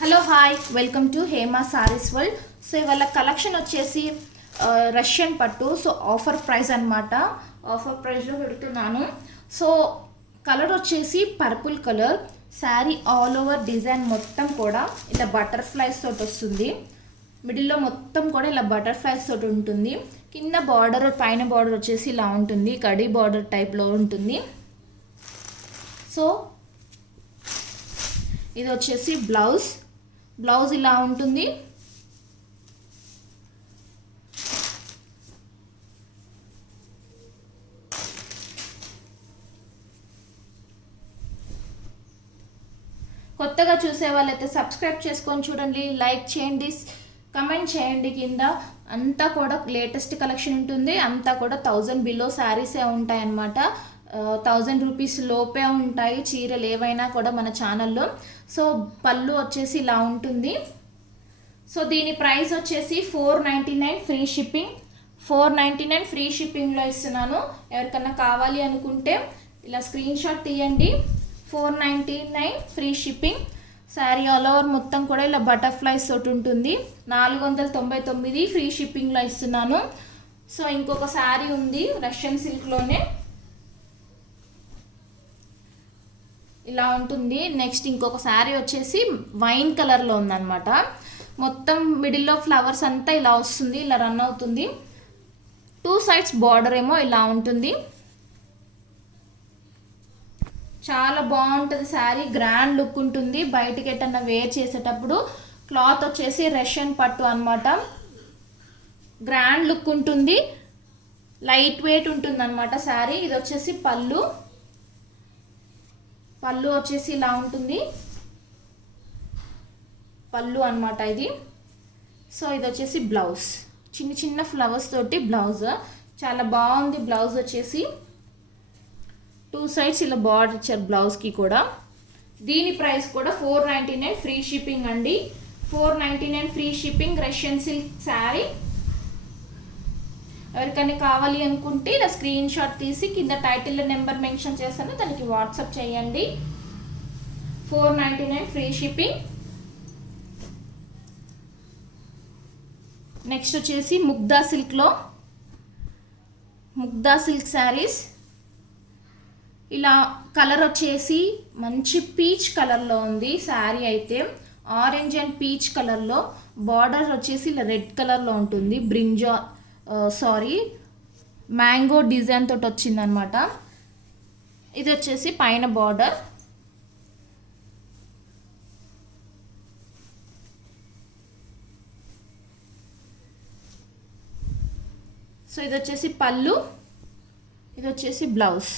Hello hi welcome to Hema saris world. So ఇవాళ collection వచ్చేసి Russian పట్టు. సో ఆఫర్ ప్రైస్ అనమాట. ఆఫర్ ప్రైస్లో పెడుతున్నాను. సో కలర్ వచ్చేసి purple colour. Sari all over design మొత్తం కూడా ఇలా బటర్ఫ్లైస్ తోటి వస్తుంది. మిడిల్లో మొత్తం కూడా ఇలా బటర్ఫ్లైస్ తోటి ఉంటుంది. కింద బార్డర్, పైన బార్డర్ వచ్చేసి ఇలా ఉంటుంది, కడీ బార్డర్ టైప్లో ఉంటుంది. సో ఇది వచ్చేసి బ్లౌజ్ ఇలా ఉంటుంది. కొత్తగా చూసే వాళ్ళైతే సబ్స్క్రైబ్ చేసుకొని చూడండి, లైక్ చేయండి, కమెంట్ చేయండి. కింద అంతా కూడా లేటెస్ట్ కలెక్షన్ ఉంటుంది. అంతా కూడా 1000 బిలో శారీసే ఉంటాయన్నమాట. 1000 రూపీస్ లోపే ఉంటాయి చీరలు ఏవైనా కూడా మన ఛానల్లో. సో పళ్ళు వచ్చేసి ఇలా ఉంటుంది. సో దీని ప్రైస్ వచ్చేసి 499 ఫ్రీ షిప్పింగ్. 499 ఫ్రీ షిప్పింగ్లో ఇస్తున్నాను. ఎవరికన్నా కావాలి అనుకుంటే ఇలా స్క్రీన్ షాట్ తీయండి. 499 free shipping. Sari all over మొత్తం కూడా ఇలా బటర్ఫ్లైస్ తోటి ఉంటుంది. 499 ఫ్రీ షిప్పింగ్లో ఇస్తున్నాను. సో ఇంకొక శారీ ఉంది రష్యన్ సిల్క్లోనే, ఇలా ఉంటుంది. నెక్స్ట్ ఇంకొక శారీ వచ్చేసి వైన్ కలర్లో ఉందన్నమాట. మొత్తం మిడిల్లో ఫ్లవర్స్ అంతా ఇలా వస్తుంది, ఇలా రన్ అవుతుంది. 2 సైడ్స్ బార్డర్ ఏమో ఇలా ఉంటుంది. చాలా బాగుంటుంది శారీ, గ్రాండ్ లుక్ ఉంటుంది. బయటికి ఎట్టన్నా వేర్ చేసేటప్పుడు క్లాత్ వచ్చేసి రష్యన్ పట్టు అనమాట. గ్రాండ్ లుక్ ఉంటుంది, లైట్ వెయిట్ ఉంటుంది అనమాట శారీ. ఇది వచ్చేసి పళ్ళు వచ్చేసి ఇలా ఉంటుంది, పళ్ళు అనమాట ఇది. సో ఇది వచ్చేసి బ్లౌజ్, చిన్న చిన్న ఫ్లవర్స్ తోటి బ్లౌజ్. చాలా బాగుంది బ్లౌజ్ వచ్చేసి. 2 సైడ్స్ ఇలా బార్డర్ ఇచ్చారు బ్లౌజ్కి కూడా. దీని ప్రైస్ కూడా 499 ఫ్రీ షిప్పింగ్ అండి. 499 free shipping Russian silk sari. ఎవరికైనా కావాలి అనుకుంటే ఇలా స్క్రీన్ షాట్ తీసి కింద టైటిల్లో నెంబర్ మెన్షన్ చేస్తాను, దానికి వాట్సాప్ చేయండి. 499 ఫ్రీ షిప్పింగ్. నెక్స్ట్ వచ్చేసి ముగ్దా సిల్క్ శారీస్. ఇలా కలర్ వచ్చేసి మంచి పీచ్ కలర్లో ఉంది శారీ అయితే. ఆరెంజ్ అండ్ పీచ్ కలర్లో, బార్డర్ వచ్చేసి ఇలా రెడ్ కలర్లో ఉంటుంది. మ్యాంగో డిజైన్ తోటి వచ్చిందనమాట. ఇది వచ్చేసి పైన బార్డర్. సో ఇది వచ్చేసి పళ్ళు, ఇది వచ్చేసి బ్లౌజ్.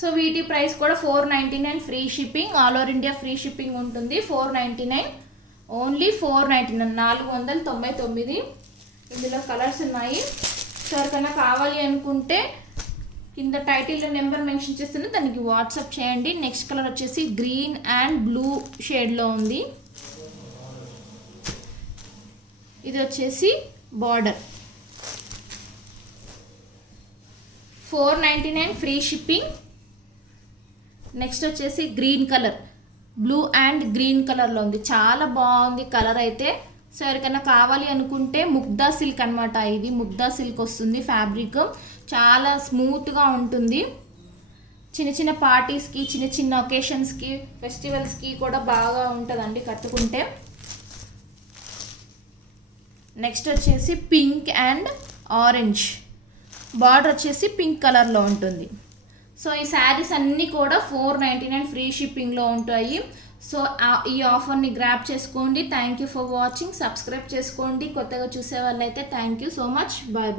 సో వీటి ప్రైస్ కూడా 499 free shipping. All over India free shipping ఉంటుంది. 499, ఓన్లీ 499, 499. ఇందులో కలర్స్ ఉన్నాయి. సో ఎవరికైనా కావాలి అనుకుంటే కింద టైటిల్లో నెంబర్ మెన్షన్ చేస్తున్నా, దానికి వాట్సాప్ చేయండి. నెక్స్ట్ కలర్ వచ్చేసి గ్రీన్ అండ్ బ్లూ షేడ్లో ఉంది. ఇది వచ్చేసి బార్డర్. 499 free shipping. నెక్స్ట్ వచ్చేసి green colour, blue and green కలర్లో ఉంది. చాలా బాగుంది కలర్ అయితే. సో ఎవరికైనా కావాలి అనుకుంటే ముగ్దా సిల్క్ అనమాట. ఇది ముగ్దా సిల్క్ వస్తుంది ఫ్యాబ్రిక్. చాలా స్మూత్గా ఉంటుంది. చిన్న చిన్న పార్టీస్కి, చిన్న చిన్న ఒకేషన్స్కి, ఫెస్టివల్స్కి కూడా బాగా ఉంటుందండి కట్టుకుంటే. నెక్స్ట్ వచ్చేసి పింక్ అండ్ ఆరెంజ్, బార్డర్ వచ్చేసి పింక్ కలర్లో ఉంటుంది. సో ఈ శారీస్ అన్నీ కూడా 499 ఫ్రీ షిప్పింగ్లో ఉంటాయి. సో ఈ ఆఫర్ని గ్రాప్ చేసుకోండి. Thank you for watching. Subscribe చేసుకోండి కొత్తగా చూసే వాళ్ళైతే. Thank you so much. Bye.